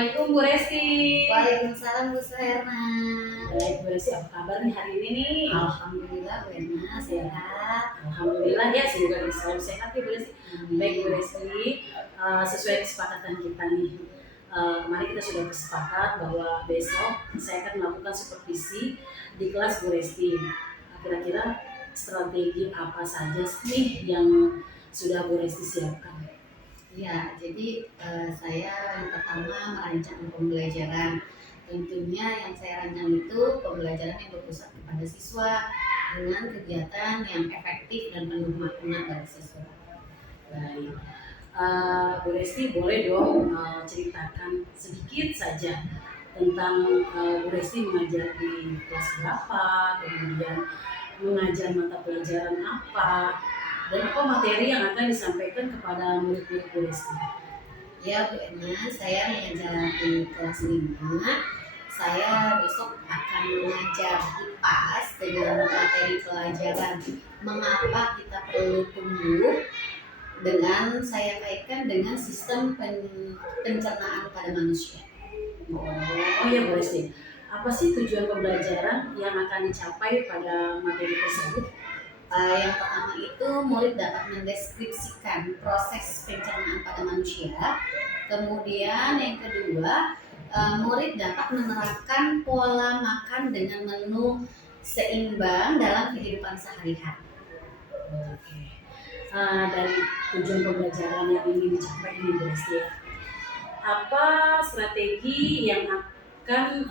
Assalamualaikum Bu Resti. Waalaikumsalam Bu Suherna. Baik Bu Resti, apa kabar nih hari ini nih? Alhamdulillah Bu Herna sehat. Alhamdulillah ya, semoga selalu sehat ya Bu Resti. Baik Bu Resti, sesuai kesepakatan kita nih. Kemarin kita sudah bersepakat bahwa besok saya akan melakukan supervisi di kelas Bu Resti. Kira-kira strategi apa saja nih yang sudah Bu Resti siapkan? Ya, jadi saya yang pertama merancang pembelajaran. Tentunya yang saya rancang itu pembelajaran yang berpusat kepada siswa dengan kegiatan yang efektif dan penuh makna bagi siswa. Baik, Bu Resti boleh dong ceritakan sedikit saja tentang Bu Resti mengajar di kelas berapa, kemudian mengajar mata pelajaran apa, dan apa materi yang akan disampaikan kepada murid-murid Bu Resti. Ya Bu Erna, saya mengajar di kelas 5. Saya besok akan mengajar IPAS dengan materi pelajaran mengapa kita perlu tumbuh, dengan saya kaitkan dengan sistem pencernaan pada manusia. Oh ya Bu Resti, apa sih tujuan pembelajaran yang akan dicapai pada materi tersebut? Yang pertama itu murid dapat mendeskripsikan proses pencernaan pada manusia. Kemudian yang kedua, murid dapat menerapkan pola makan dengan menu seimbang dalam kehidupan sehari-hari. Oke. Dari tujuan pembelajaran yang ingin dicapai ini Bu Resti, apa strategi yang akan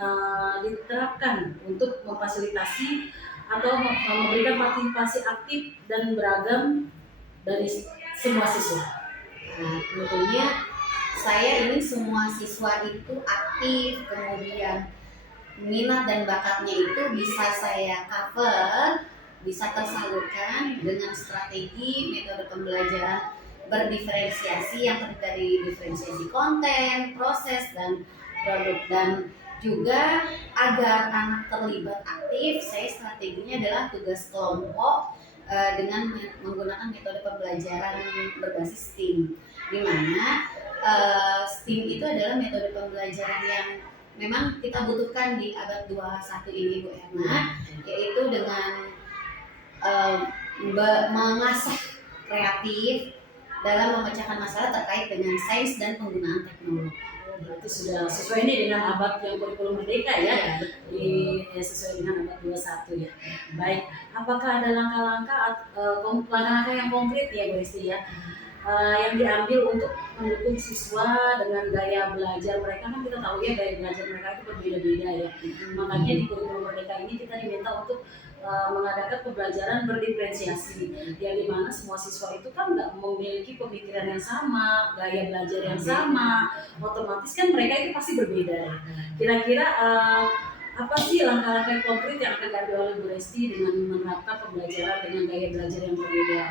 diterapkan untuk memfasilitasi atau memberikan partisipasi aktif dan beragam dari semua siswa? Tentunya saya ingin semua siswa itu aktif, kemudian minat dan bakatnya itu bisa saya cover, bisa tersalurkan dengan strategi metode pembelajaran berdiferensiasi yang terdiri dari diferensiasi konten, proses, dan produk. Dan juga agar anak terlibat aktif, saya strateginya adalah tugas kelompok dengan menggunakan metode pembelajaran berbasis STEAM, di mana STEAM itu adalah metode pembelajaran yang memang kita butuhkan di abad 21 ini Bu Erna, yaitu dengan mengasah kreatif dalam memecahkan masalah terkait dengan sains dan penggunaan teknologi. Berarti sudah sesuai ini dengan abad yang kurikulum merdeka ya, sesuai dengan abad 21 ya. Baik, apakah ada langkah-langkah yang konkret ya Bu Resti ya, yang diambil untuk mendukung siswa dengan gaya belajar mereka? Kan kita tahu ya gaya belajar mereka itu berbeda-beda ya. Makanya di kurikulum merdeka ini kita diminta untuk mengadakan pembelajaran berdiferensiasi, yang dimana semua siswa itu kan nggak memiliki pemikiran yang sama, gaya belajar yang sama, otomatis kan mereka itu pasti berbeda ya. Kira-kira apa sih langkah-langkah konkret yang akan diambil oleh Bu Resti dengan menerapkan pembelajaran dengan gaya belajar yang berbeda?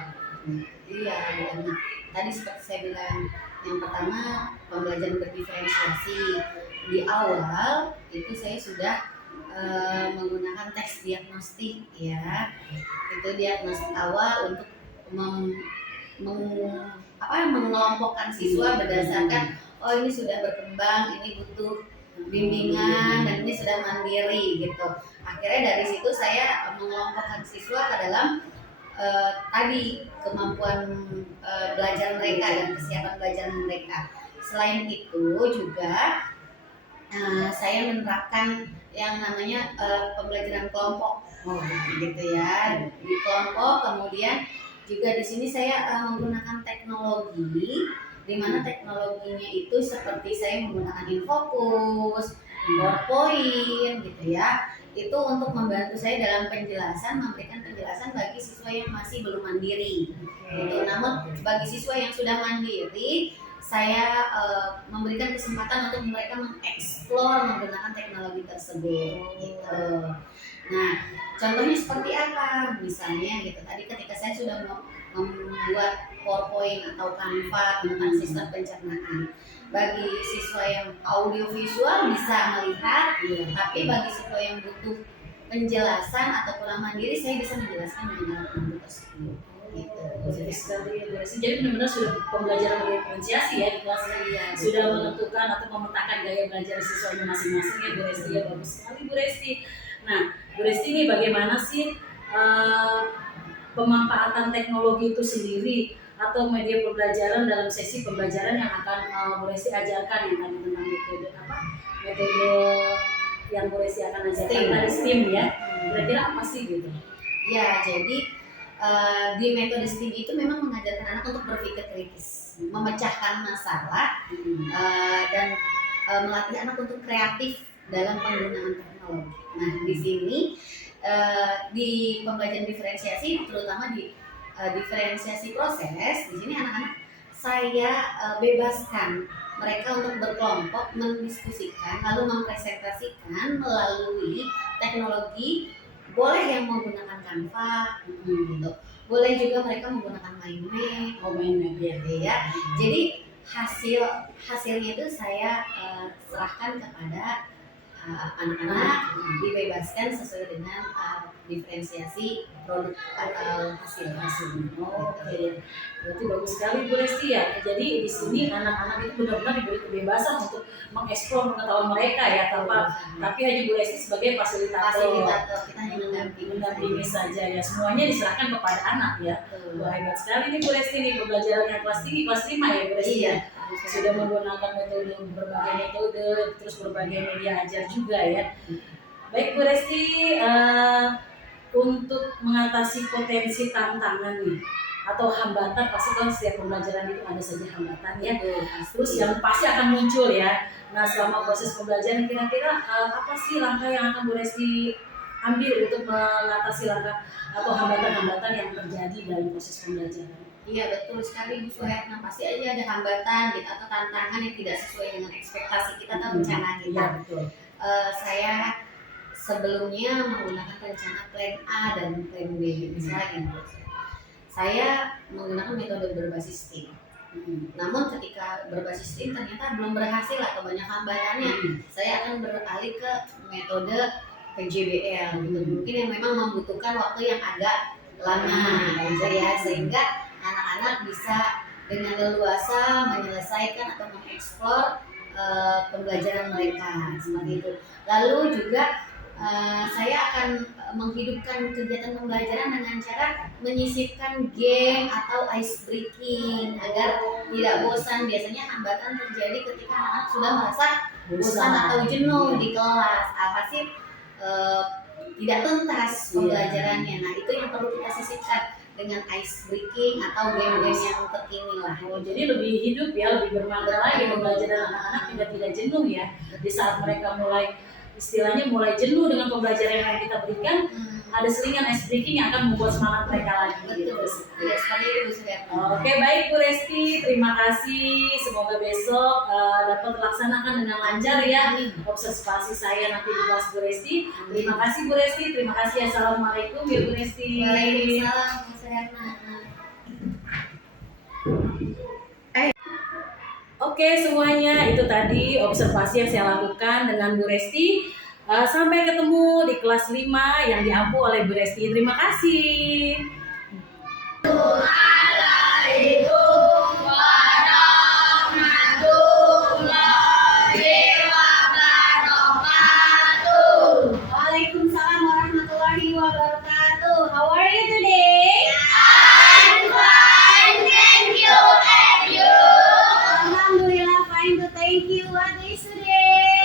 Iya, nah, tadi seperti saya bilang, yang pertama pembelajaran berdiferensiasi. Di awal itu saya sudah menggunakan tes diagnostik ya, itu diagnostik awal untuk mengelompokkan siswa berdasarkan oh ini sudah berkembang, ini butuh bimbingan, dan ini sudah mandiri gitu. Akhirnya dari situ saya mengelompokkan siswa ke dalam tadi kemampuan belajar mereka dan kesiapan belajar mereka. Selain itu juga saya menerapkan yang namanya pembelajaran kelompok, gitu ya, di kelompok. Kemudian juga di sini saya menggunakan teknologi, di mana teknologinya itu seperti saya menggunakan Infocus, PowerPoint, gitu ya. Itu untuk membantu saya dalam penjelasan, memberikan penjelasan bagi siswa yang masih belum mandiri. Gitu. Namun bagi siswa yang sudah mandiri, saya memberikan kesempatan untuk mereka mengeksplor menggunakan teknologi tersebut. Gitu. Nah, contohnya seperti apa? Misalnya gitu, tadi ketika saya sudah membuat PowerPoint atau Canva tentang sistem pencernaan, bagi siswa yang audiovisual bisa melihat, tapi bagi siswa yang butuh penjelasan atau kurang mandiri, saya bisa menjelaskan dengan alat bantu tersebut. gitu. Positif sekali ya Bu Resti. Jadi benar-benar sudah pembelajaran berdiferensiasi ya di kelas Iya, sudah betul. menentukan atau memetakan gaya belajar siswanya masing-masing ya Bu Resti ya, bagus sekali Bu Resti. Nah Bu Resti ini bagaimana sih pemanfaatan teknologi itu sendiri atau media pembelajaran dalam sesi pembelajaran yang akan Bu Resti ajarkan yang tadi tentang metode metode yang Bu Resti akan ajarkan STEAM. tadi STEAM ya, kira-kira apa sih gitu? Ya, jadi di metode STEAM itu memang mengajarkan anak untuk berpikir kritis, memecahkan masalah, dan melatih anak untuk kreatif dalam penggunaan teknologi. Nah, di sini di pembelajaran diferensiasi, terutama di diferensiasi proses, di sini anak-anak saya bebaskan mereka untuk berkelompok, mendiskusikan, lalu mempresentasikan melalui teknologi. Boleh yang menggunakan Canva, gitu. Boleh juga mereka menggunakan Mind Map. Main ya. Ya. Jadi hasilnya itu saya serahkan kepada anak-anak, dibebaskan sesuai dengan diferensiasi produk atau hasil. Oke, berarti bagus sekali Bu Resti ya. Jadi di sini anak-anak itu benar-benar diberi kebebasan untuk mengeksplor pengetahuan mereka ya, tapi hanya Bu Resti sebagai fasilitator Kita hanya mendampingi saja ya. Semuanya diserahkan kepada anak ya. Wah hebat sekali nih Bu Resti nih, pembelajarannya kelas 5 ya Bu Resti ya. Sudah menggunakan berbagai metode, terus berbagai media ajar juga ya. Baik Bu Resti, untuk mengatasi potensi tantangan nih atau hambatan, pasti kan setiap pembelajaran itu ada saja hambatan ya. Terus yang pasti akan muncul ya. Nah selama proses pembelajaran kira-kira apa sih langkah yang akan Bu Resti ambil untuk mengatasi langkah atau hambatan-hambatan yang terjadi dalam proses pembelajaran? Iya betul sekali Bu Suherna, pasti aja ada hambatan gitu atau tantangan yang tidak sesuai dengan ekspektasi kita atau rencana kita. Iya betul. Saya sebelumnya menggunakan rencana plan A dan plan B misalnya gitu. Saya menggunakan metode berbasis tim. Namun ketika berbasis tim ternyata belum berhasil atau banyak hambatannya, saya akan beralih ke metode PJBL gitu. Mungkin yang memang membutuhkan waktu yang agak lama gitu ya, sehingga anak-anak bisa dengan leluasa menyelesaikan atau mengeksplor pembelajaran mereka seperti itu. Lalu juga saya akan menghidupkan kegiatan pembelajaran dengan cara menyisipkan game atau ice breaking agar tidak bosan. Biasanya hambatan terjadi ketika anak-anak sudah merasa bosan atau jenuh di kelas, alhasil tidak tuntas pembelajarannya. Nah itu yang perlu kita sisipkan dengan ice breaking atau game-game yang terkini lah. Oh, jadi lebih hidup ya, lebih bermakna lagi pembelajaran anak-anak, tidak jenuh ya. Di saat mereka mulai istilahnya mulai jenuh dengan pembelajaran yang kita berikan, ada selingan ice breaking yang akan membuat semangat mereka lagi. Betul, ya sekali Bu Suherna. Oke baik Bu Resti, terima kasih. Semoga besok dapat terlaksanakan dengan lancar ya observasi saya nanti di kelas Bu Resti. Terima kasih Bu Resti, terima kasih. Assalamualaikum ya Bu Resti. Waalaikumsalam Bu Suherna. Oke semuanya, itu tadi observasi yang saya lakukan dengan Bu Resti. Sampai ketemu di kelas 5 yang diampu oleh Bu Resti. Terima kasih. Waalaikumsalam warahmatullahi wabarakatuh. How are you today? Alhamdulillah, fine to thank you. What is today?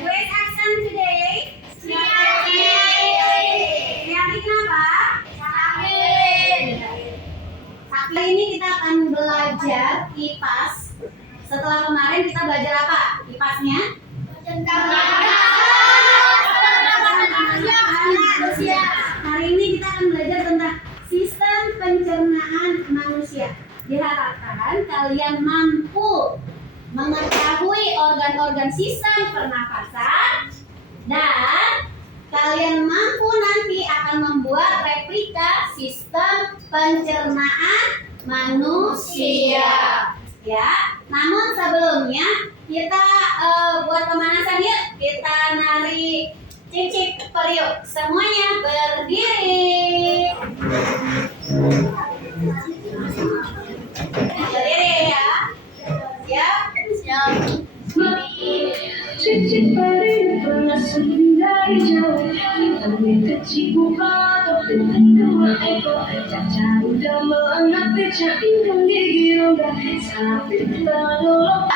Great action today. Sakit kenapa? Sakit. Kali ini kita akan belajar kipas. Setelah kemarin kita belajar apa? Kipasnya? Manusia. Hari ini kita akan belajar tentang sistem pencernaan manusia. Diharapkan kalian mampu mengetahui organ-organ sistem pernapasan dan kalian mampu nanti akan membuat replika sistem pencernaan manusia. Ya, namun sebelumnya kita buat pemanasan yuk. Kita nari Cicip periuk. Semuanya berdiri. Berdiri ya. Siap? Siap. Cicit periuk berasal dari Jawa. Kita kecil atau dua ekor. Caca udah mengerti ikan gigi roda. Sapi tadolo.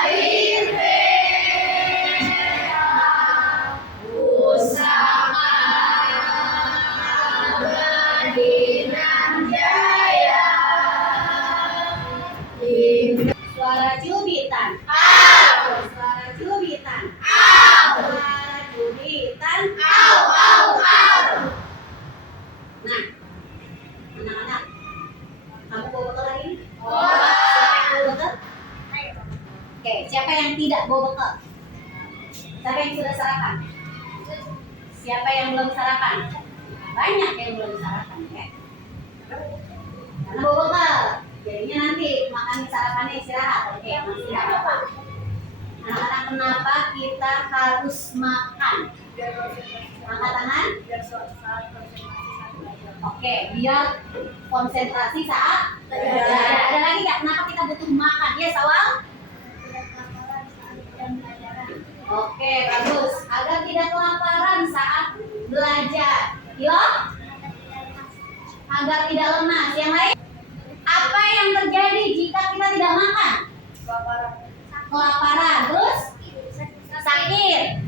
Suara jubitan. Au. Suara jubitan. Au. Suara jubitan. Au, au, au. Nah, anak-anak, kamu bawa bekal hari ini? Siapa yang bawa bekal? Oke, siapa yang tidak bawa bekal? Siapa yang sudah sarapan? Siapa yang belum sarapan? Banyak yang belum sarapan, ya. Karena bawa bekal. Jadinya nanti makan sarapannya istirahat, oke, masih tidak apa-apa. Anak-anak, kenapa kita harus makan? Angkat tangan. Oke, biar konsentrasi saat belajar. Ada lagi nggak? Kenapa kita butuh makan? Yes, awal. Oke, bagus. Agar tidak kelaparan saat belajar. Yo. Agar tidak lemas. Yang lain? Apa yang terjadi jika kita tidak makan? Kelaparan. Terus? Sakit.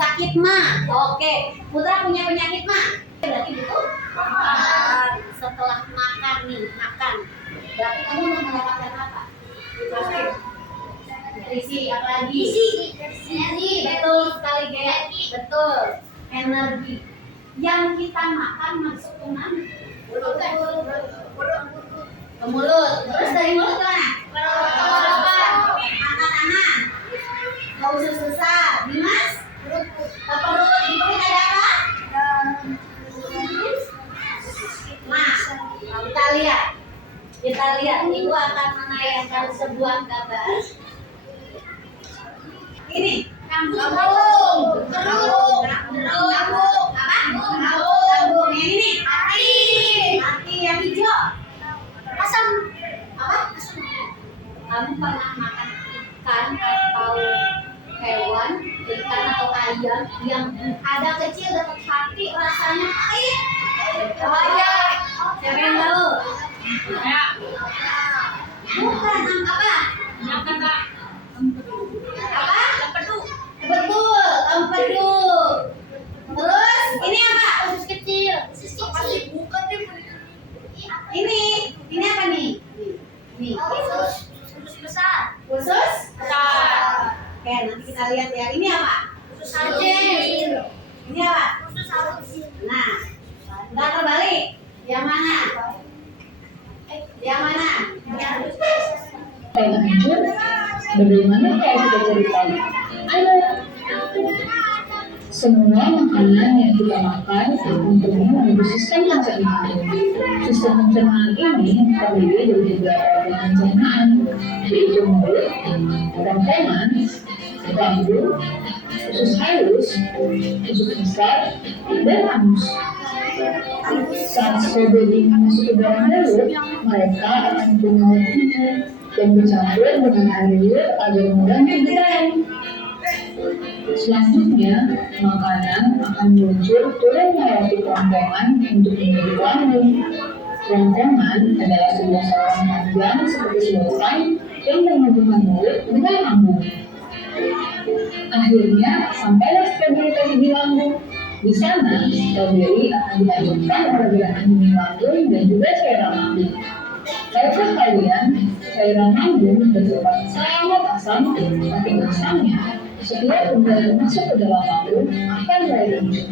Sakit ma. Oke. Putra punya penyakit ma. Berarti butuh makan. Setelah makan nih, makan. Berarti kamu mau mendapatkan apa? Nutrisi. Apa lagi? Energi. Betul sekali, Gek. Betul. Energi. Yang kita makan masuk ke mana? Ke mulut. Terus dari mulut ke mana? Angkat tangan. Gak usah susah. Dimas? Ke perut. Di perut ada apa? Nah, kita lihat. Ibu akan menayangkan sebuah gambar. Ini. Lambung. Apa? Lambung. Yang ini. Hati yang hijau. Asam. Apa? Asam. Kamu pernah makan ikan atau hewan, ikan atau ayam yang ada kecil dapat hati, rasanya pahit? Bahaya. Siapa yang tahu? Bukan. Apa? Apa? Empedu. Betul, empedu. Terus ini apa? Usus kecil. Ini apa nih? Nih. Usus besar. Usus besar. Oke, nanti kita lihat ya. Ini apa? Usus halus. Ini apa? Usus halus. Nah, nggak terbalik. Yang mana? Yang mana? Yang hancur, bagaimana kalau kita ceritain? Ayo. Semua makanan yang kita makan tentunya melalui sistem pencernaan. Sistem pencernaan ini terdiri dari beberapa organ pencernaan, yaitu mulut, kerongkongan, lambung, usus halus, usus besar, dan anus. Saat protein masuk ke dalam mulut, mereka akan berpengaruh dan bercampur dengan air liur agar mudah berdalam. Selanjutnya, makanan akan meluncur turun melewati kerongkongan untuk menuju ke lambung. Kerongkongan adalah sebuah saluran panjang seperti selokan yang menghubungkan mulut dengan lambung. Akhirnya, sampailah strawberry tadi di lambung. Di sana, strawberry akan dihancurkan oleh gerakan dinding lambung dan juga cairan lambung. Tahukah kalian, cairan lambung bersifat sangat asam, saking asamnya setiap benda yang masuk ke dalam lambung akan mulai muncul.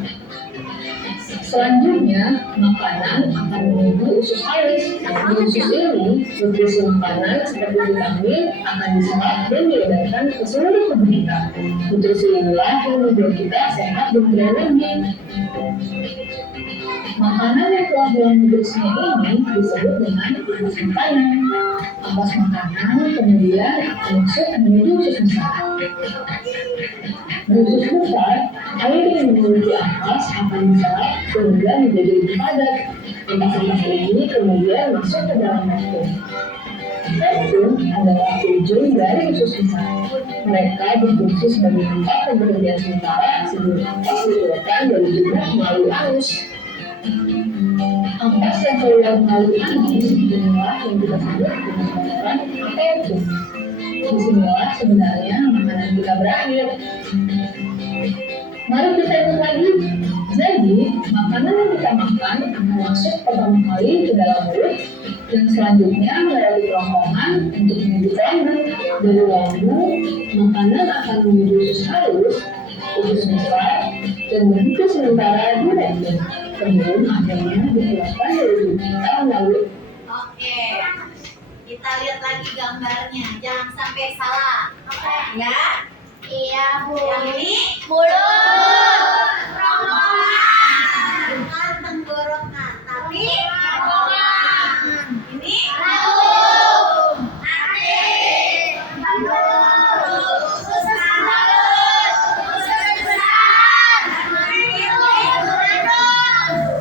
Selanjutnya, makanan akan menuju usus halus. Di usus ini, nutrisi makanan seperti vitamin akan diserap dan diedarkan ke seluruh tubuh kita. Nutrisi inilah yang membuat kita sehat dan berenergi. Makanan yang telah dalam nutrisinya ini disebut dengan ampas makanan. Ampas makanan kemudian masuk menuju usus besar. Di usus besar Air yang menuju atas akan diserap sehingga menjadi lebih padat. Ampas-ampas ini kemudian masuk ke dalam vakum. Vakum adalah ujung dari usus besar. Mereka berfungsi sebagai tempat pemberhentian sementara sebelum ampas dikeluarkan dari jumlah melalui anus. Ampas yang keluar melalui anus inilah yang kita sebut dengan saluran aperitif. Disinilah sebenarnya makanan kita berakhir. Mari kita ingat lagi. Jadi, makanan yang kita makan akan masuk pertama kali ke dalam mulut dan selanjutnya melalui kerongkongan untuk menuju ke lambung. Dari lambung, makanan akan menuju usus halus, usus besar, dan begitu sementara di rectum. Sebelum akhirnya dikeluarkan dari tubuh kita melalui. Oke, kita lihat lagi gambarnya, jangan sampai salah. Ya? Iya, Bu. Yang ini mulut, kerongkongan, bukan tenggorokan, tapi kerongkongan. Ini lambung, hati, usus halus, usus besar,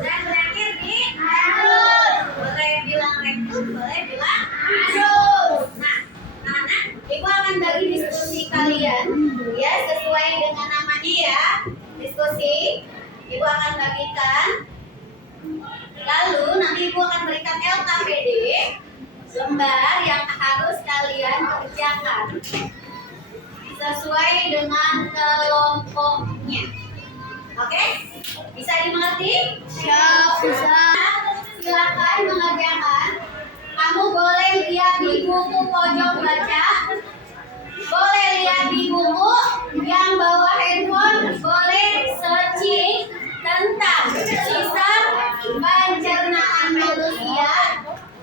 dan berakhir di anus. Boleh bilang rektum, boleh bilang anus. Nah, anak-anak, Ibu akan bagi diskusi kalian ya sesuai dengan namanya ya. Diskusi Ibu akan bagikan. Lalu nanti Ibu akan berikan LKPD lembar yang harus kalian kerjakan sesuai dengan kelompoknya. Oke? Bisa dimengerti? Siap, bisa. Silakan mengerjakan. Kamu boleh lihat di buku pojok baca. Boleh lihat di buku yang bawa handphone, boleh searching tentang sistem pencernaan manusia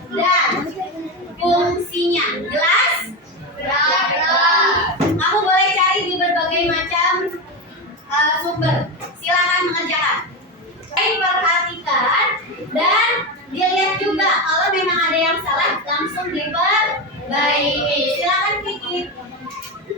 dan fungsinya. Jelas? Kamu boleh cari di berbagai macam sumber. Silakan mengerjakan. Perhatikan dan dilihat juga kalau memang ada yang salah langsung diperbaiki. Silakan Kiki.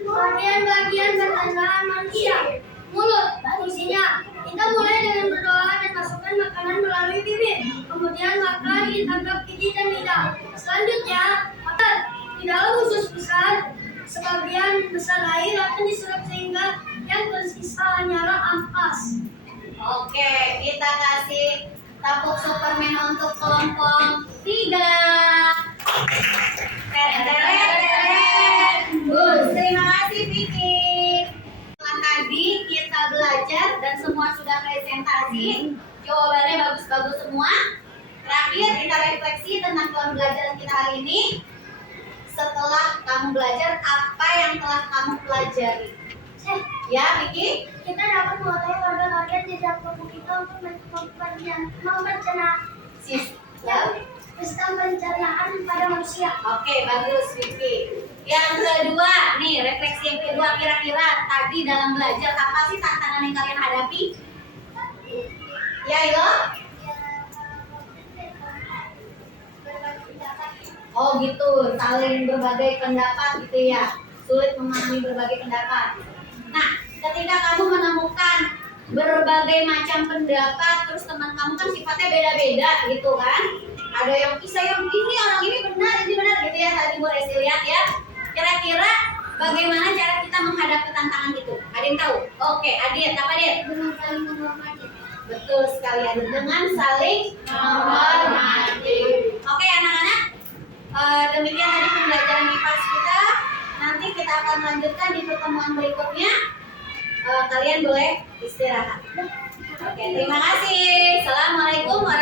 Bagian-bagian pencernaan manusia. Mulut, fungsinya. Kita mulai dengan berdoa dan masukkan makanan melalui bibir. Kemudian makan ditangkap gigi dan lidah. Selanjutnya, makan. Di dalam usus besar, sebagian besar air akan diserap sehingga yang tersisa hanyalah ampas. Oke, kita kasih tepuk Superman untuk kelompok 3. Gus, terima kasih Vicky. Tadi kita belajar dan semua sudah presentasi. Jawabannya bagus-bagus semua. Terakhir kita refleksi tentang pembelajaran kita hari ini. Setelah kamu belajar apa yang telah kamu pelajari. Ya, Vicky? Kita dapat mengetahui warga-warga di dalam tubuh kita untuk memperkenalkan sistem pencernaan pada manusia. Oke, bagus Vicky. Yang kedua, nih refleksi yang kedua, kira-kira tadi dalam belajar apa sih tantangan yang kalian hadapi? Ya, Ilo? Oh gitu, saling berbagai pendapat gitu ya. Sulit memahami berbagai pendapat. Nah, ketika kamu menemukan berbagai macam pendapat, terus teman kamu kan sifatnya beda-beda gitu kan? Ada yang bisa yang ini orang ini benar gitu ya. Tadi Bu Resti lihat ya. Kira-kira bagaimana cara kita menghadapi tantangan itu? Ada yang tahu? Oke, Adit, apa Adit? Dengan saling menghormati. Betul sekali, Adit. Dengan saling menghormati. Oke, anak-anak. Demikian tadi pembelajaran MIPAS kita. Nanti kita akan lanjutkan di pertemuan berikutnya. Kalian boleh istirahat. Oke, terima kasih. Assalamualaikum warahmatullahi wabarakatuh.